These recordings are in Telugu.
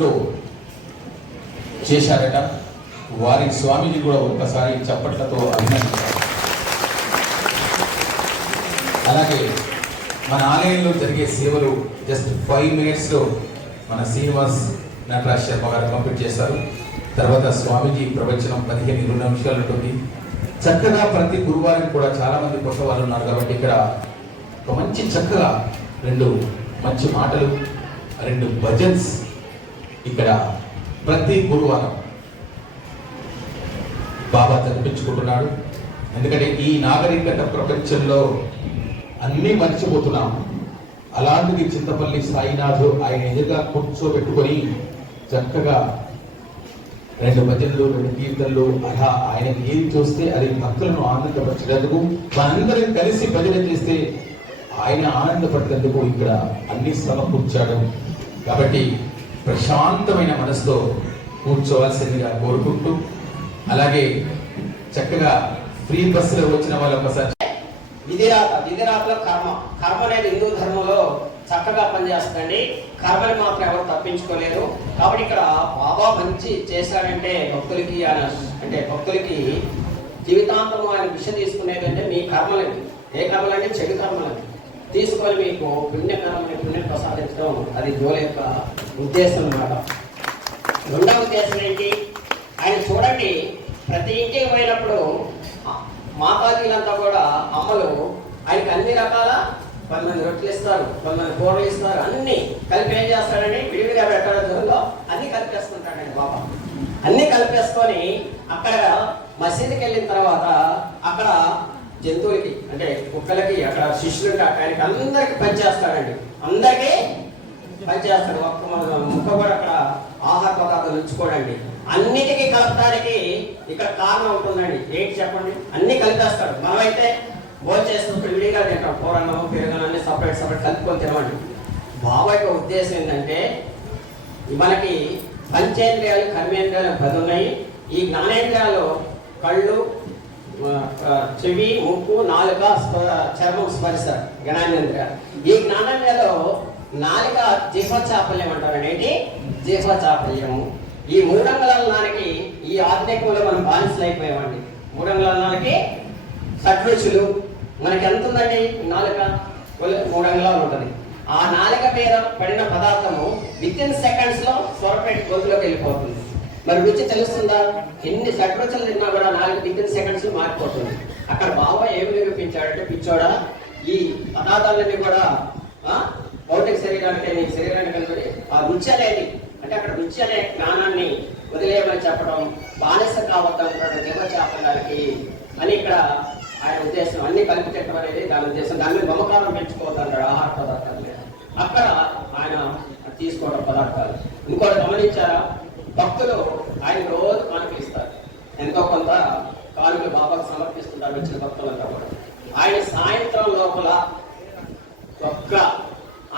ఇంట్లో చేశారట. వారి స్వామిని కూడా ఒక్కసారి చప్పట్లతో అభినందించారు. అలాగే మన ఆలయంలో జరిగే సేవలు జస్ట్ 5 minutesలో మన శ్రీనివాస్ నటరాజ్ శర్మ గారు కంప్లీట్ చేస్తారు. తర్వాత స్వామీజీ ప్రవచనం 15-20 నిమిషాలు ఉంటుంది. చక్కగా ప్రతి గురువారం కూడా చాలా మంది కొత్త వాళ్ళు ఉన్నారు కాబట్టి ఇక్కడ ఒక మంచి చక్కగా 2 మంచి మాటలు, 2 భజన్స్ ఇక్కడ ప్రతి గురువారం బాబా జరిపించుకుంటున్నాడు. ఎందుకంటే ఈ నాగరికత ప్రపంచంలో అన్నీ మర్చిపోతున్నాం. అలాంటిది చింతపల్లి సాయినాథు ఆయన ఎదురుగా కూర్చోబెట్టుకొని చక్కగా 2 భజనలు, 2 కీర్తనలు, అలా ఆయనకి ఏది చూస్తే అది భక్తులను ఆనందపరచేందుకు మనందరం కలిసి భజన చేస్తే ఆయన ఆనందపడేందుకు ఇక్కడ అన్ని సమకూర్చాడు. కాబట్టి ప్రశాంతమైన మనసుతో కూర్చోవలసిందిగా కోరుకుంటూ, అలాగే చక్కగా ఫ్రీ బస్సులో వచ్చిన వాళ్ళు ఒకసారి విధిరాతలో కర్మ అనేది హిందూ ధర్మంలో చక్కగా పనిచేస్తుందండి. కర్మని మాత్రం ఎవరు తప్పించుకోలేరు. కాబట్టి ఇక్కడ బాబా మంచి చేశాడంటే భక్తులకి అంటే భక్తులకి జీవితాంతం ఆయన భిక్ష తీసుకునేది అంటే మీ కర్మలకి, ఏ కర్మలంటే చెడు కర్మలకి తీసుకొని మీకు పుణ్యం ప్రసాదించడం అది గోల యొక్క ఉద్దేశం అన్నమాట. రెండవ ఉద్దేశం ఏంటి, ఆయన చూడండి ప్రతి ఇంటికి పోయినప్పుడు మాతాజీలంతా కూడా అమ్మలు ఆయనకి అన్ని రకాల 10 మంది రొట్టెలు ఇస్తారు, 10 మంది కూరలు ఇస్తారు, అన్ని కలిపి ఏం చేస్తాడండి విడివిడిగా ఎక్కడ దూరంలో అన్ని కలిపేసుకుంటాడండి బాబా. అన్ని కలిపేసుకొని అక్కడ మసీదుకి వెళ్ళిన తర్వాత అక్కడ జంతువులకి అంటే కుక్కలకి అక్కడ శిష్యులకి ఆయనకి అందరికి పనిచేస్తాడండి. అందరికీ పనిచేస్తాడు. ఒక్క ముక్క కూడా అక్కడ ఆహార పదార్థాలు ఉంచుకోడండి. అన్నిటికీ కలపడానికి ఇక్కడ కారణం ఉంటుందండి. ఏంటి చెప్పండి, అన్ని కలిపేస్తాడు. మనమైతే భోజనం చేస్తున్నప్పుడు విడిగా తింటాం, కూరన్నం పెరుగన్నం అన్ని సపరేట్ కలుపుకొని తినమండి. బాబా యొక్క ఉద్దేశం ఏంటంటే మనకి పంచేంద్రియాలు, కర్మేంద్రియాలు 10 ఉన్నాయి. ఈ జ్ఞానేంద్రియాలు కళ్ళు, చెవి, ముక్కు, నాలుక, చర్మం, స్పర్శ జ్ఞానేంద్రియాలు. ఈ జ్ఞానేంద్రియాలు నాలుక జిహ్వ చాపల్యం అంటారండి. ఏంటి జిహ్వ చాపల్యము. ఈ 3 అంగుళాలకి ఈ ఆధునికంలో మనం బానిసలు అయిపోయామండి. 3 అంగుళాలకి షడ్రుచులు మనకి ఎంత ఉందండి, నాలుక 3 అంగుళాలు ఉంటుంది. ఆ నాలుక మీద పడిన పదార్థము వితిన్ సెకండ్స్ లో సొరపెట్టి గొంతులోకి వెళ్ళిపోతుంది. మరి రుచి తెలుస్తుందా? ఎన్ని షడ్రుచులు తిన్నా కూడా నాలుగు వితిన్ సెకండ్స్ లో మారిపోతుంది. అక్కడ బాబా ఏమి నిరూపించాడంటే పిచ్చోడా, ఈ పదార్థాలన్నీ కూడా భౌతిక శరీరానికి నీ శరీరానికి కనుగొని ఆ రుచి అనేది అంటే అక్కడ రుచి అనే జ్ఞానాన్ని వదిలేయమని చెప్పడం, బానిస కావద్దంటాడు దేవచాపడానికి అని ఇక్కడ ఆయన ఉద్దేశం. అన్ని కలిపి తిట్టడం అనేది దాని ఉద్దేశం. దాన్ని మమకారం పెంచుకోవద్దంటాడు ఆహార పదార్థాలు మీద. అక్కడ ఆయన తీసుకోవడం పదార్థాలు. ఇంకోటి గమనించారా, భక్తులు ఆయన రోజు కానుకలు ఇస్తారు. ఎంతో కొంత కానుకలు బాబాకు సమర్పిస్తుంటారు వచ్చిన భక్తులంతా కూడా. ఆయన సాయంత్రం లోపల ఒక్క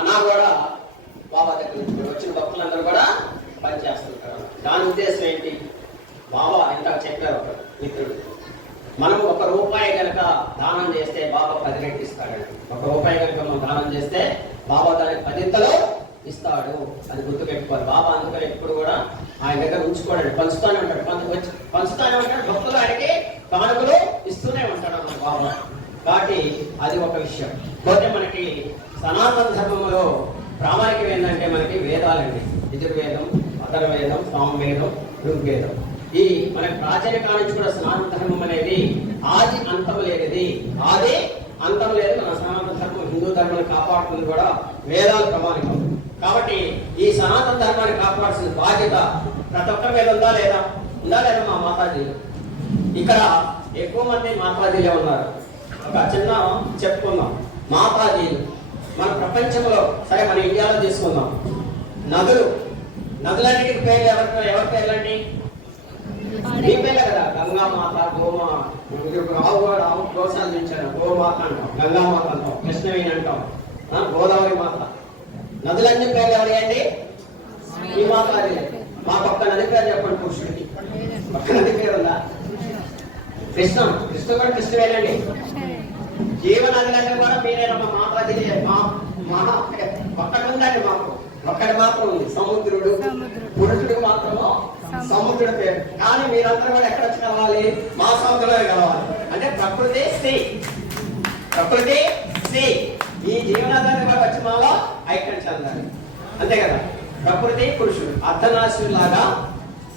అనా కూడా బాబా దగ్గర వచ్చిన భక్తులందరూ కూడా పనిచేస్తుంటారు. దాని ఉద్దేశం ఏంటి, బాబా ఇంతకు చెప్పారు ఒక మిత్రుడు, మనం 1 రూపాయి కనుక దానం చేస్తే బాబా 10 రెట్లు ఇస్తాడండి. 1 రూపాయి కనుక మనం దానం చేస్తే బాబా దానికి 10 ఇస్తాడు. అది గుర్తుపెట్టుకోవాలి. బాబా అందుకని ఎప్పుడు కూడా ఆయన దగ్గర ఉంచుకోడండి, పంచుతూనే ఉంటాడు. పంచుతూనే ఉంటాడు. భక్తులు ఆయనకి కానుకలు ఇస్తూనే ఉంటాడు అన్న బాబా. కాబట్టి అది ఒక విషయం. పోతే మనకి సనాతన ధర్మంలో ప్రామాణికం ఏంటంటే మనకి వేదాలండి. యజుర్వేదం, అథర్వవేదం, సామవేదం, ఋగ్వేదం. ఈ మనకి ప్రాచీన కాలం నుంచి కూడా సనాతన ధర్మం అనేది ఆది అంతం లేనిది. ఆది అంతం లేదు. మన సనాతన ధర్మం హిందూ ధర్మాన్ని కాపాడుతుంది కూడా వేదాలు ప్రమాణికం. కాబట్టి ఈ సనాతన ధర్మాన్ని కాపాడాల్సిన బాధ్యత ప్రతి ఒక్కరి మీద ఉందా లేదా? మా మాతాజీలు ఇక్కడ ఎక్కువ మంది మాతాజీలే ఉన్నారు. ఒక చిన్న చెప్పుకుందాం. మాతాజీలు మన ప్రపంచంలో, సరే మన ఇండియాలో తీసుకుందాం, నదులన్నిటికి పేర్లు ఎవరి పేర్లండి? మీ పేర్లే కదా. గంగామాత, రావు ప్రోత్సహించాను. గోమాత అంటాం, గంగామాత అంటాం, కృష్ణవేణి అంటాం, గోదావరి మాత. నదులన్నీ పేర్లు ఎవరియండి? ఈ మాతాజీలే. మా పక్క నది పేరు చెప్పండి. పురుషుడికి పక్క నది పేరు ఉందా? కృష్ణ కూడా కృష్ణవేనండి. జీవనదులన్నీ కూడా మీరే. మా మాతాజీ పక్కన ఉందండి. మాకు ఒక్కడి మాత్రం ఉంది సముద్రుడు. పురుషుడికి మాత్రము సముద్రుడి పేరు. కానీ మీరందరూ కూడా ఎక్కడ వచ్చి కలవాలి? మా సముద్రంలో కలవాలి. అంటే ప్రకృతి స్త్రీ, ప్రకృతి స్త్రీ ఈ జీవనాధాన్ని కూడా వచ్చి మాలో ఐక్యం చెందాలి. అంతే కదా. ప్రకృతి పురుషుడు అర్ధనాశుడు లాగా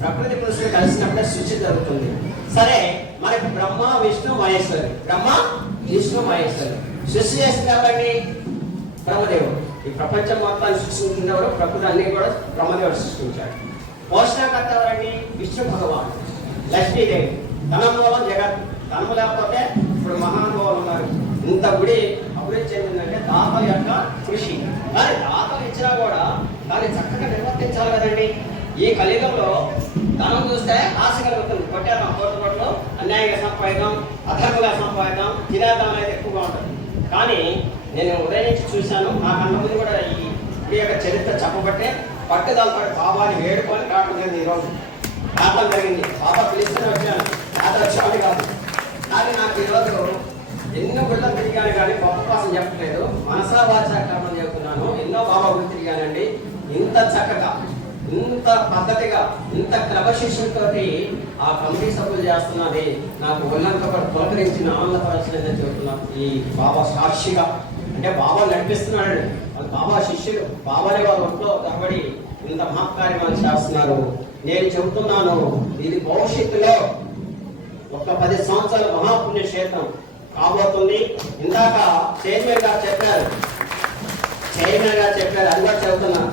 ప్రకృతి పురుషుడు కలిసినప్పుడే సృష్టి జరుగుతుంది. సరే, మనకి బ్రహ్మ విష్ణు మహేశ్వరి, బ్రహ్మ విష్ణు మహేశ్వరి సృష్టి చేసింది ఎవరండి? బ్రహ్మదేవుడు. ఈ ప్రపంచం మొత్తాన్ని సృష్టించిన ఎవరు? ప్రకృతి అన్ని కూడా బ్రహ్మదేవుడు సృష్టించాడు. పోషణకర్త ఎవరండి? విష్ణు భగవాన్. లక్ష్మీదేవి. ధనం మూలం జగత్. ధనము లేకపోతే ఇప్పుడు మహానుభావులు ఉన్నారు. ఇంత గుడి అభివృద్ధి చెందిందంటే దాతల యొక్క కృషి. కానీ దాతలు ఇచ్చినా కూడా దాన్ని చక్కగా నిర్వర్తించాలి కదండి. ఈ కలియుగంలో ధనం చూస్తే ఆశ కలుగుతుంది. కొట్టేద్దాం, కోట్లు అన్యాయంగా సంపాదిద్దాం, అధర్మంగా సంపాదిద్దాం, తినేద్దాం అనేది ఎక్కువగా ఉంటుంది. కానీ నేను ఉదయం నుంచి చూశాను, నా కళ్ళ ముందు కూడా ఈ యొక్క చరిత్ర చెప్పబట్టే పట్టుదలతో బాబాని వేడుకొని రావడం జరిగింది. ఈరోజు రావడం జరిగింది. బాబా పిలిస్తూనే వచ్చాను, రాత్రి వచ్చామని కాదు. కానీ నాకు ఈరోజు ఎన్నో గుళ్ళ తిరిగాను కానీ గొప్ప కోసం చెప్పలేదు, మనసా వాచా కర్మం చెబుతున్నాను. ఎన్నో బాబా గుళ్ళు తిరిగానండి. ఇంత చక్కగా, ఇంత పద్ధతిగా, ఇంత క్రమశిక్షణతో ఆ కమిటీ సభ్యులు చేస్తున్నది నాకు ఒళ్ళంతా కూడా పులకరించిన ఆనందపరచలేదని చెబుతున్నాను. ఈ బాబా సాక్షిగా అంటే బాబా నడిపిస్తున్నాడు. వాళ్ళు బాబా శిష్యులు, బాబానే వాళ్ళ ఒంట్లో కనబడి ఇంత మహత్కార్యాలు చేస్తున్నారు. నేను చెబుతున్నాను, ఇది భవిష్యత్తులో ఒక 10 సంవత్సరాల మహాపుణ్యక్షేత్రం కాబోతుంది. ఇందాక చైర్మన్ గారు చెప్పారు, అది కూడా చెబుతున్నా.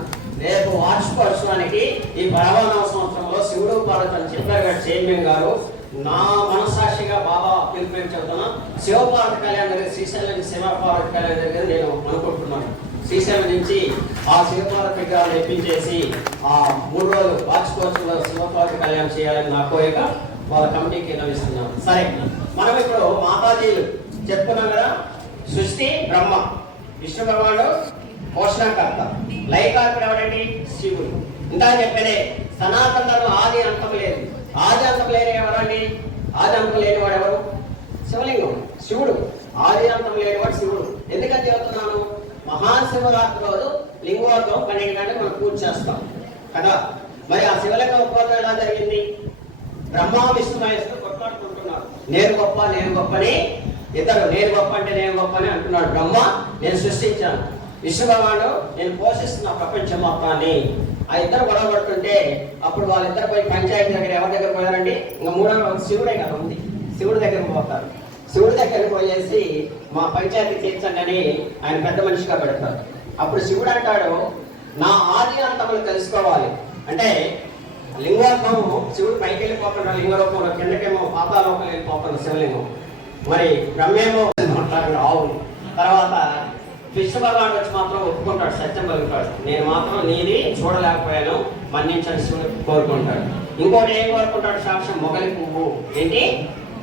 రేపు వార్షికోత్సవానికి ఈ 12వ సంవత్సరంలో శివుడు పార్వతి అని చెప్పారు కదా చైర్మన్ గారు. నా మనసాక్షిగా బాబా పిలుపు చెబుతున్నా, శివపార్వతి కళ్యాణం జరిగింది. శ్రీశైలం శివపార్వతి కళ్యాణం జరిగింది నేను అనుకుంటున్నాను. శ్రీశైలం నుంచి ఆ శివపార్వతి విగ్రహాలు ఎప్పించేసి ఆ 3 రోజులు వార్షికోత్సవంలో శివపార్వతి కళ్యాణం చేయాలని నా కోరిక. వాళ్ళ కమిటీకి నడుస్తున్నాం. సరే, మనం ఇప్పుడు మాతాజీలు చెప్పుకున్నాం కదా. సృష్టి బ్రహ్మ, విష్ణు భగవానుడు పోషణకర్త, లయకార్పుడు ఎవరండి? శివుడు. ఇంకా చెప్పేదే సనాతన ధర్మం ఆది అంతం లేదు. ఆది అంతం లేని ఎవరండి? ఆది అంతం లేనివాడు ఎవరు? శివలింగం, శివుడు. ఆది అంతం లేనివాడు శివుడు. ఎందుకని చెబుతున్నాను? మహాశివరాత్రి రోజు లింగోద్భవం 12 గంటలకు మనం పూజ చేస్తాం కదా. మరి ఆ శివలింగ ఉద్భవం ఎలా జరిగింది? బ్రహ్మ విష్ణు మహేశ్వరుడు కొట్లాడుకుంటున్నారు. నేను గొప్ప, నేను గొప్పని. ఇద్దరు నేను గొప్ప అంటే నేను గొప్ప అని అంటున్నాడు. బ్రహ్మ నేను సృష్టించాను, విష్ణు భగవానుడు నేను పోషిస్తున్న ప్రపంచం మొత్తాన్ని. ఆ ఇద్దరు గొడవ పడుతుంటే అప్పుడు వాళ్ళిద్దరు పోయి పంచాయతీ దగ్గర ఎవరి దగ్గర పోయారండి? ఇంకా 3వ శివుడే కదా ఉంది. శివుడి దగ్గర పోతారు. శివుడి దగ్గర పోయేసి మా పంచాయతీ తీర్చండి అని ఆయన పెద్ద మనిషిగా పెడతారు. అప్పుడు శివుడు అంటాడు, నా ఆది అంతములు తెలుసుకోవాలి అంటే లింగోద్భవం శివుడు పైకి వెళ్ళిపోకుండా లింగ రూపంలో, కిందకేమో పాతాలోకం వెళ్ళిపోకుండా శివలింగం. మరి బ్రహ్మేమో మాట్లాడు ఆవులు. తర్వాత విష్ణు భగవానుడు వచ్చి మాత్రం ఒప్పుకుంటాడు, సత్యం పలుకుతాడు. నేను మాత్రం నీది చూడలేకపోయాను, మన్నించని శివుడు కోరుకుంటాడు. ఇంకోటి ఏం కోరుకుంటాడు? సాక్ష్యం మొగలి పువ్వు. ఏంటి?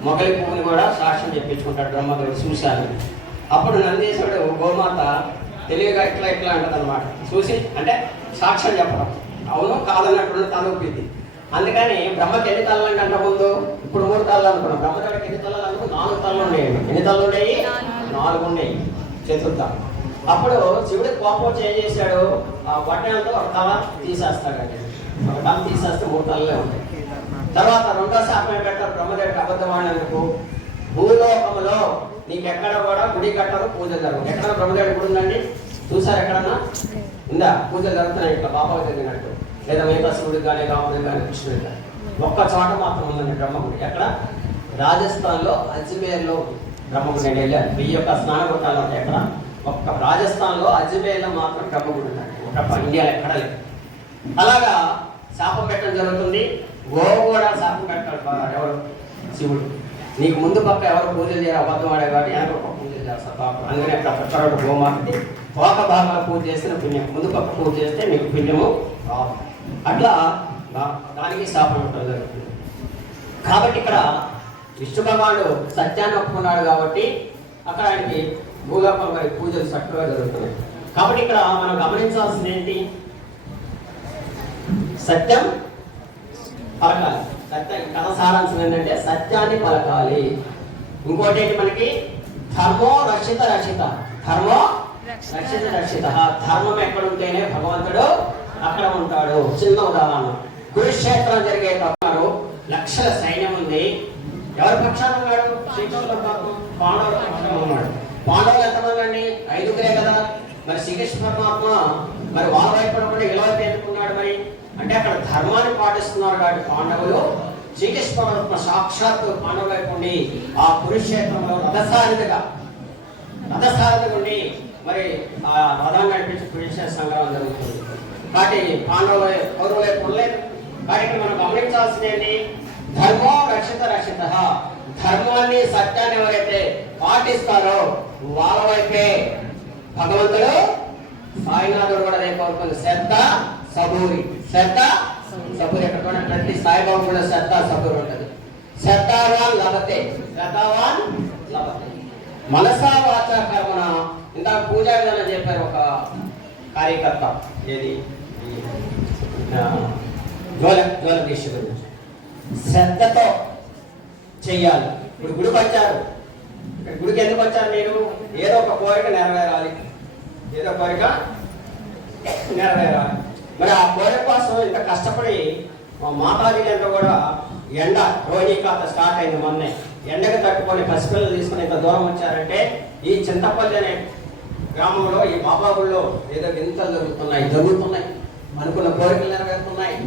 మొగలి పువ్వుని కూడా సాక్ష్యం చెప్పించుకుంటాడు బ్రహ్మదేవుడు చూశాను. అప్పుడు నందీశ్వరుడు గోమాత తెలివిగా ఇట్లా అంటది అనమాట. చూసి అంటే సాక్ష్యం చెప్పడం, అవును కాదన్నట్టు తలొప్పింది. అందుకని బ్రహ్మకి ఎన్ని తలలు అంటే ముందు ఇప్పుడు 3 తలలు అనుకున్నాం. బ్రహ్మదేవుడికి ఎన్ని తలలు అనుకో? 4 తలలు ఉండేవి. ఎన్ని తలలు ఉండేవి? 4 ఉండేవి. చతుర్థ. అప్పుడు శివుడికి కోపం వచ్చి ఏం చేశాడు? ఆ వడ్డంతో ఒక తల తీసేస్తాడండి. ఒక తల తీసేస్తే 3 తలలే ఉంటాయి. తర్వాత 2వ శాపం ఏం పెట్టారు బ్రహ్మదేవుడికి? అబద్ధమైనందుకు భూలోకములో నీకెక్కడ కూడా గుడి కట్టరు, పూజలు జరగవు. ఎక్కడ బ్రహ్మదేవుడి గుడి ఉందండి? చూసారు ఎక్కడన్నా? ఉందా? పూజలు జరుగుతున్నాయి ఇట్లా బాబాకు జరిగినట్టు, లేదా మిగతా శివుడికి కానీ రాముడికి కానీ కృష్ణుడికి కానీ. ఒక్క చోట మాత్రం ఉందండి బ్రహ్మగుడి. ఎక్కడ? రాజస్థాన్లో అజ్మేర్లో బ్రహ్మగుడి. నేను వెళ్ళాను. 1000 యొక్క స్నానగుట్టాలు ఉంటాయి ఎక్కడ. ఒక్క రాజస్థాన్లో అజ్మేర్లో మాత్రం బ్రహ్మగుడి ఉందండి. ఒక ఇండియాలో ఎక్కడ లేదు. అలాగా శాపం పెట్టడం జరుగుతుంది. గోవు కూడా శాపం పెట్టాడు ఎవరు? శివుడు. నీకు ముందు పక్క ఎవరు పూజలు చేయరు, అబద్ధం ఆడే కాబట్టి వెనక పక్క పూజలు చేస్తారు పాపం. అందుకని అక్కడ పెట్టాడు గోమాతకి. ఒక భాగంలో పూజ చేస్తే పుణ్యం, ముందు పక్క పూజ చేస్తే నీకు పుణ్యము రాదు. అట్లా దానికి శాపం పెట్టడం జరుగుతుంది. కాబట్టి ఇక్కడ విష్ణు భగవానుడు సత్యాన్ని ఒప్పుకున్నాడు కాబట్టి అక్కడ ఆయనకి భూలోకం వారి పూజలు చక్కగా జరుగుతున్నాయి. కాబట్టి ఇక్కడ మనం గమనించాల్సింది ఏంటి? సత్యం పలకాలి. సత్యం కథ సారాంశం ఏంటంటే సత్యాన్ని పలకాలి. ఇంకోటి ఏంటి మనకి? ధర్మో రక్షిత రక్షిత, ధర్మో రక్షిత రక్షిత. ధర్మం ఎక్కడ ఉంటేనే భగవంతుడు అక్కడ ఉంటాడు. చిన్న ఉదాహరణ, కురుక్షేత్రం జరిగే తప్పారు, లక్షల సైన్యం ఉంది. ఎవరి పక్షాన ఉన్నాడు? శ్రీకృష్ణ పాండవుల పక్షాన ఉన్నాడు. పాండవులు ఎంతమంది అండి? 5గురే కదా. మరి శ్రీకృష్ణ పరమాత్మ మరి వాళ్ళ వైపు కూడా ఇలా పేర్కొన్నాడు. మరి అంటే అక్కడ ధర్మాన్ని పాటిస్తున్నారు కాబట్టి పాండవులు, శ్రీకృష్ణ పరమాత్మ సాక్షాత్తు పాండవుల వైపు ఉండి ఆ కురుక్షేత్రంలో రథసారథిగా ఉండి మరి ఆ రథాన్ని నడిపించి కురుక్షేత్ర సంగ్రామం జరుగుతుంది. కాబట్టి పాండవుల కౌరవుల వైపు ఉండలేదు. కాబట్టి ఇక్కడ మనం గమనించాల్సింది ధర్మో రక్షిత రక్షిత. ధర్మాన్ని సత్యాన్ని ఎవరైతే పాటిస్తారో వాళ్ళ వైపే భగవంతుడు సాయినాథుడు కూడా అదే కోరుకుంది. శ్రద్ధ సబూరి, శ్రద్ధ సబూరి. ఎక్కడ కూడా ప్రతి సాయిబాబు కూడా శ్రద్ధ సబూరి ఉంటుంది. శ్రద్ధావాన్ లభతే, శ్రద్ధావాన్ లభతే. మనసా వాచ కర్మణ. ఇంత పూజా విధానం చెప్పారు ఒక కార్యకర్త, ఏది జ్వల దీక్ష గురించి. శ్రద్ధతో చెయ్యాలి. ఇప్పుడు గుడికి వచ్చారు, గుడికి ఎందుకు వచ్చారు? మీరు ఏదో ఒక కోరిక నెరవేరాలి, ఏదో కోరిక నెరవేరాలి. మరి ఆ కోరిక కోసం ఇంత కష్టపడి మాతాజీ అంతా కూడా ఎండ రోహిణీ ఖాతా స్టార్ట్ అయింది మొన్నే. ఎండకు తట్టుకొని పసిపిల్లలు తీసుకుని ఇంత దూరం వచ్చారంటే ఈ చింతపల్లి అనే గ్రామంలో ఈ బాబాగుల్లో ఏదో గింతలు జరుగుతున్నాయి, అనుకున్న కోరికలు నెరవేరుతున్నాయి.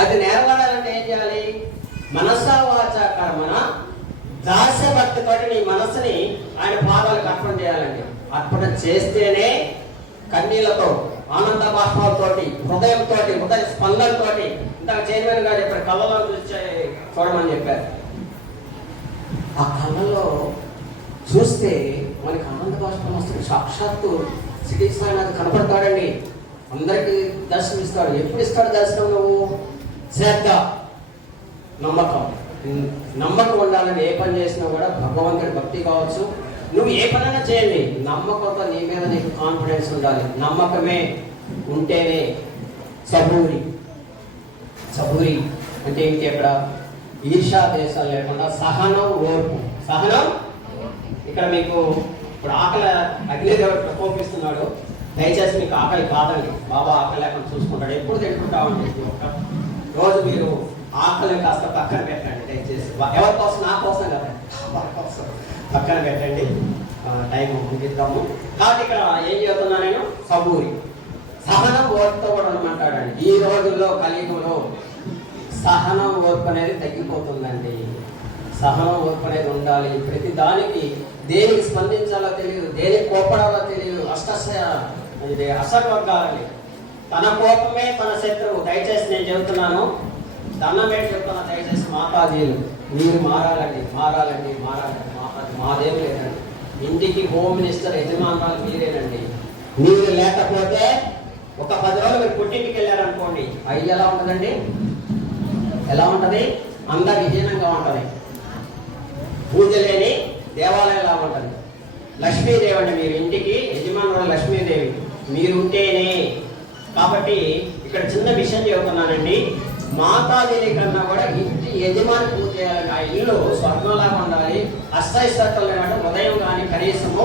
అది నెరవేరాలంటే ఏం చేయాలి? మనసా వాచ కర్మన దాస్య భక్తితో నీ మనసుని ఆయన పాదాలకు అర్పణ చేయాలండి. అర్పణ చేస్తేనే కన్నీళ్లతో, ఆనంద బాష్పాలతోటి, హృదయంతో, హృదయ స్పందనతోటి, ఇంత చైర్మన్ గారు చెప్పారు కళ్ళలో చూడమని చెప్పారు. ఆ కళ్ళలో చూస్తే మనకి ఆనంద బాష్పం వస్తుంది. సాక్షాత్తు శ్రీకృష్ణుడు కనపడతాడండి, అందరికీ దర్శనం ఇస్తాడు. ఎప్పుడు ఇస్తాడు దర్శనం? నువ్వు శ్రద్ధ, నమ్మకం ఉండాలని ఏ పని చేసినా కూడా భగవంతుడి భక్తి కావచ్చు, నువ్వు ఏ పనైనా చేయండి, నమ్మకంతో నీ మీద నీకు కాన్ఫిడెన్స్ ఉండాలి. నమ్మకమే ఉంటేనే సబూరి. సబూరి అంటే ఏంటి? అక్కడ ఈర్షా దేశాలు లేకుండా సహనం, ఓర్పు. సహనం. ఇక్కడ మీకు ఇప్పుడు ఆకలి అగ్నిదేవుడు ప్రకోపిస్తున్నాడు, దయచేసి మీకు ఆకలి కాదండి, బాబా ఆకలి లేకుండా చూసుకుంటాడు. ఎప్పుడు తింటుంటా ఉంటుంది. ఒక రోజు మీరు ఆకలి కాస్త పక్కన పెట్టండి దయచేసి. ఎవరి కోసం? నా కోసం కదా, కోసం పక్కన పెట్టండి. టైం ముగిద్దాము. కాబట్టి ఇక్కడ ఏం చెబుతున్నా నేను? సబూరి, సహనం, ఓర్పుతో కూడా ఉండమంటాడండి. ఈ రోజుల్లో కలియుగంలో సహనం, ఓర్పు అనేది తగ్గిపోతుందండి. సహనం, ఓర్పు అనేది ఉండాలి. ప్రతి దానికి దేనికి స్పందించాలో తెలియదు, దేనికి కోపడాలో తెలియదు. అసర్వర్గాలండి. తన కోపమే తన శత్రువు. దయచేసి నేను చెబుతున్నాను, దండం పెట్టి చెప్తున్నా, దయచేసి మాతాజీలు మీరు మారాలండి. మాతాజీ మాదేం లేదండి. ఇంటికి హోమ్ మినిస్టర్, యజమానురాలు మీరేనండి. మీరు లేకపోతే ఒక 10 రోజులు మీరు పుట్టింటికి వెళ్ళారనుకోండి, అవి ఎలా ఉంటుందండి? ఎలా ఉంటుంది? అందవిహీనంగా ఉంటుంది. పూజ లేని దేవాలయంలా ఉంటుంది. లక్ష్మీదేవి అండి మీరు ఇంటికి యజమానురాలు లక్ష్మీదేవి మీరు ఉంటేనే. కాబట్టి ఇక్కడ చిన్న విషయం చెబుతున్నానండి, మాతాదేవి కన్నా కూడా ఇంటి యజమాని పూజ చేయాలని. ఆ ఇల్లు స్వర్గంలాగా ఉండాలి. అష్టైశ్వర్యాలు లేదంటే ఉదయం కానీ కనీసము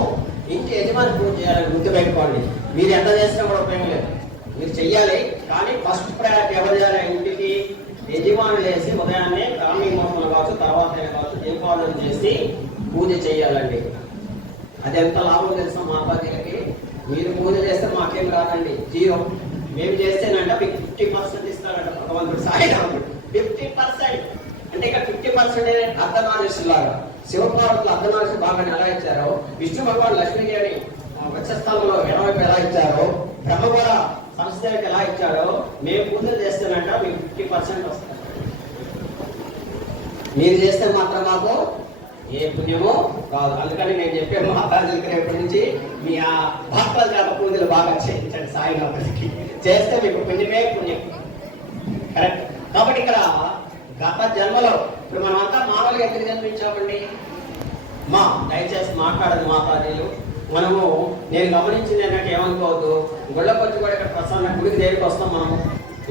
ఇంటి యజమాని పూజ చేయాలని గుర్తుపెట్టుకోండి. మీరు ఎంత చేసినా కూడా ఉపయోగం లేదు, మీరు చెయ్యాలి. కానీ ఫస్ట్ ప్రయారిటీ ఎవరు చేయాలి? ఇంటికి యజమానులు చేసి ఉదయాన్నే బ్రాహ్మీ ముహూర్తంలో కావచ్చు, తర్వాత కావచ్చు, దీపావళి చేసి పూజ చేయాలండి. అది ఎంత లాభం తెలుసా మాతాజీలకి? మీరు పూజ చేస్తే మాకేం రాదండి, 0. మేము చేస్తేనంట మీకు 50% ఇస్తాడంట భగవంతుడు సాయిరాముడు. 50% అంటే ఇక్కడ 50% అర్ధనారీశ్వరులాగా. శివపార్వతులు అర్ధనారీశ్వరు బాగా ఎలా ఇచ్చారో, విష్ణు భగవాన్ లక్ష్మీదేవిని వక్షస్థలంలో ఎడవైపు ఎలా ఇచ్చారో, బ్రహ్మ కూడా సంస్థకి ఎలా ఇచ్చారో, మేము పూజలు చేస్తేనంట మీకు 50% వస్తుంది. మీరు చేస్తే మాత్రం మాకు ఏ పుణ్యమో కాదు. అందుకని నేను చెప్పే మాతాజీలకి రేపటి నుంచి మీ ఆ భక్తుల చేత పూజలు బాగా చేయించండి. సాయినాథుడికి చేస్తే మీకు పుణ్యమే పుణ్యం. కరెక్ట్. కాబట్టి ఇక్కడ గత జన్మలో ఇప్పుడు మనం అంతా మానవులుగా ఎందుకు జన్మించామండి? దయచేసి మాట్లాడదు మాతాజీలు. మనము నేను గమనించింది ఏంటంటే ఏమనుకోవద్దు, గుళ్ళకి వచ్చి కూడా ఇక్కడ ప్రసన్న గుడికి దేనికి వస్తాం మనము?